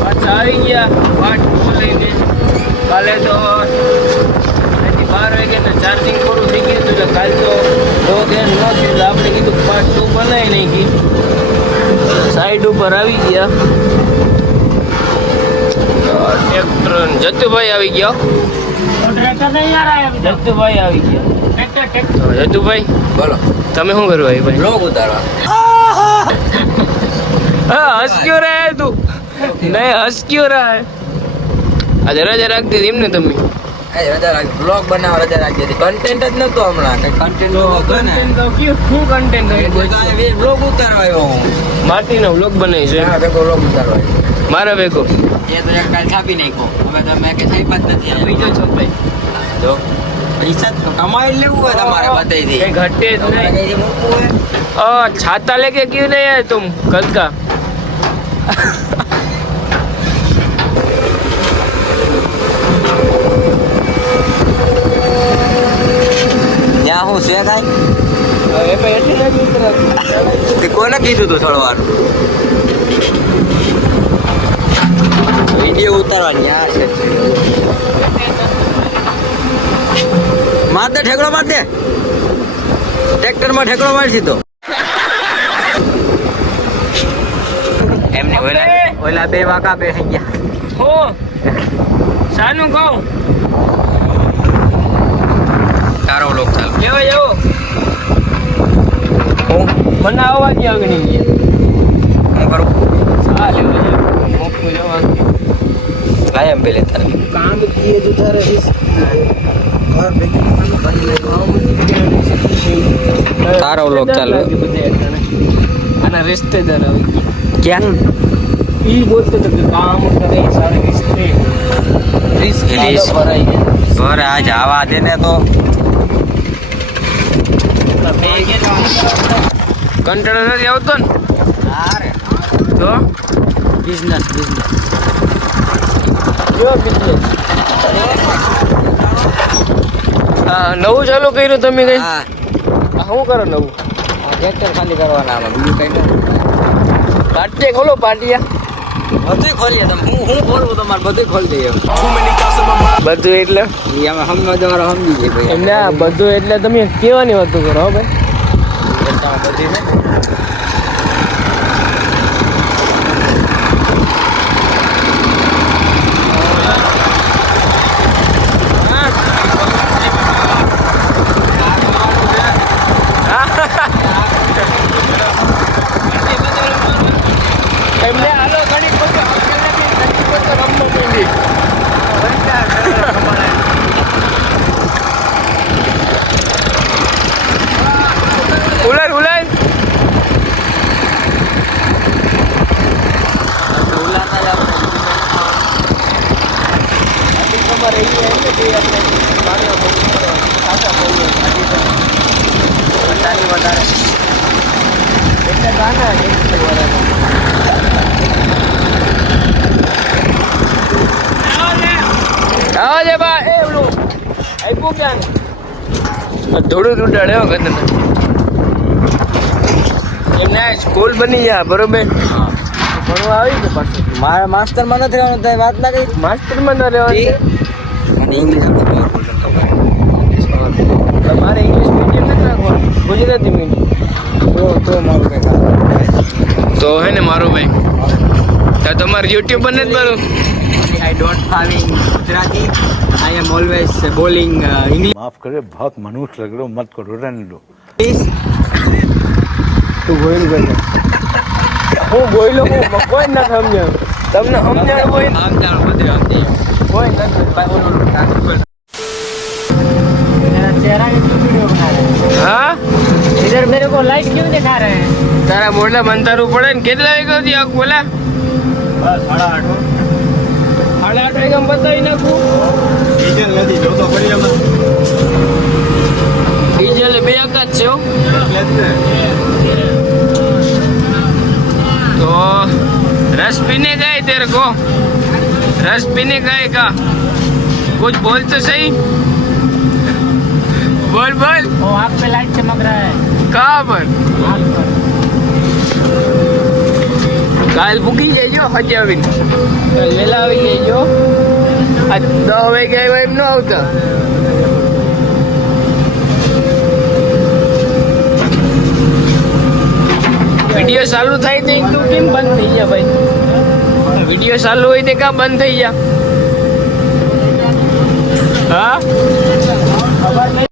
પાછા આવી ગયા પાઠ લઈને. કાલે તો 12 વાગ્યાના ચાર્જિંગ પૂરું થઈ ગયું હતું એટલે કાલે તો લોગ એન્ડ ન થયું એટલે આપણે કીધું પાર્ટ 2 બનાવી નહીં ગઈ. સાઈડ ઉપર આવી ગયા. ટ્રેક્ટર જતુભાઈ આવી ગયા. જતુભાઈ આવી ગયા. જતુભાઈ બોલો, તમે શું કરવા આવી ભાઈ? બ્લોગ ઉતારવા. હા, હસ ક્યો રહ્યા તું? નહીં, હસ ક્યો રહ્યા? આજે રજા રાખતી હતી એમને તમે? રજા રાખી, બ્લોગ બનાવવા રજા રાખી હતી. કન્ટેન્ટ જ નતો હમણાં. કન્ટેન્ટ શું કન્ટેન્ટ બ્લોગ ઉતારવા આવ્યો હું. માટીનો વ્લોગ બનાવી છે. હા, ભેગો બ્લોગ ઉતારવા આવ્યો. મારા ભેગો એ તો એક કાલ છાપી નાખ્યો. હવે તમે કે છાપ્યા જ નથી. બીજો છો ભાઈ તો પૈસા તો કમાઈ લેવું હોય તમારે બધાયથી. કઈ ઘટે જ નહીં. કઈથી મૂકવું હોય. छाता लेके क्यों नहीं आए तुम कल का? ત્યાં હું છે કાંઈ કોને કીધું તું ચડવાનું? વિડીયો ઉતારવાની આ છે. માર દે ઠેકડો, માર દે. ટ્રેક્ટરમાં ઠેકડો મારી દીધો. એમને ઓલા બે વાંકા બે થઈ ગયા. हो सानू કહું તારો લોક ચાલ. લેવા જાઓ. મને આવવા દે આગળ હું કરું હા લેવા જાઓ. મોકલું જવા કાયમ પેલે તારે કામ કીએ તો તારે તારો લોક ચાલુ. આના रिश्तेदार આવી क्या ઈ બોલતો તો કે કામ કરે સારે रिश्ते ઇલીશ ઘરે આજ આવા દે ને તો કંટાળો નથી આવતો ને તો બિઝનેસ કયો બિઝનેસ હા નવું ચાલુ કર્યું તમે કઈ હા શું કરો નવું ટ્રેક્ટર ખાલી કરવાના આમાં બીજું કઈ નહીં. પાટિયા ખોલો પાટિયા બધું ખોલીએ તમે. હું ખોલવું તમારે બધું ખોલી દઈએ. બધું એટલે આમાં સમજો સમજી જઈએ ભાઈ. ના બધું એટલે તમે કેવાની વાતો કરો હો ભાઈ બધી ને એમને હાલો ઘણી બધું રમવા માંડી ઉલાર ઉલાર આવો છે બા એ ઓલું આપ્યું ક્યાં થોડું ઉડાડે હો કદન એમને સ્કૂલ બની ગયા બરોબર ભણવા આવી ગયું પાછું મારા માસ્ટરમાં નથી રહેવાનું તો વાત ના કરી. માસ્ટરમાં ના રહેવાનું અને ઇંગ્લિશ તમારે ઇંગ્લિશ મીડિયમ નથી રાખવાનું ગુજરાતી મીડિયમ તો મારું કંઈ કામ. તો હે ને મારું ભાઈ તો તમારું યુટ્યુબ બને જ મારું I don't having Gujarati. I am always bowling English. माफ करे बहुत मनुष्य लग रहे हो मत करो रहने दो તું બોલ ગયો હું બોલ્યો હું કોઈ ના સમજાવ તમને સમજાવ કોઈ આમ જાણ બધે આમ કોઈ નથી मेरा चेहरा की क्यों वीडियो बना रहे हैं? હા इधर मेरे को लाइट क्यों दिखा रहे हैं? તારા મોઢા બંધારવું પડે ને કેટલા વાગ્યા હતી આગ બોલા बस 8:30. 8:30 વાગ્યા બતાવી નાખું ડીઝલ નથી જોતો કરી એમાં ડીઝલ બે જ છે હો. तो रस पीने गए तेरे को रस पीने गए का कुछ बोल तो सही बोल बोल वो आँख पे लाइट चमक रहा है कहाँ पर आँख पर. કાલ ભૂકી જઈજો હજાવીને કાલ વહેલા આવી જઈજો આ 10 વાગે આવ્યા એમ ન આવતા વિડીયો ચાલુ થાય તો તું કેમ બંધ થઈ જા ભાઈ વિડીયો ચાલુ હોય તો કાં બંધ થઈ જા હા ખબર નહીં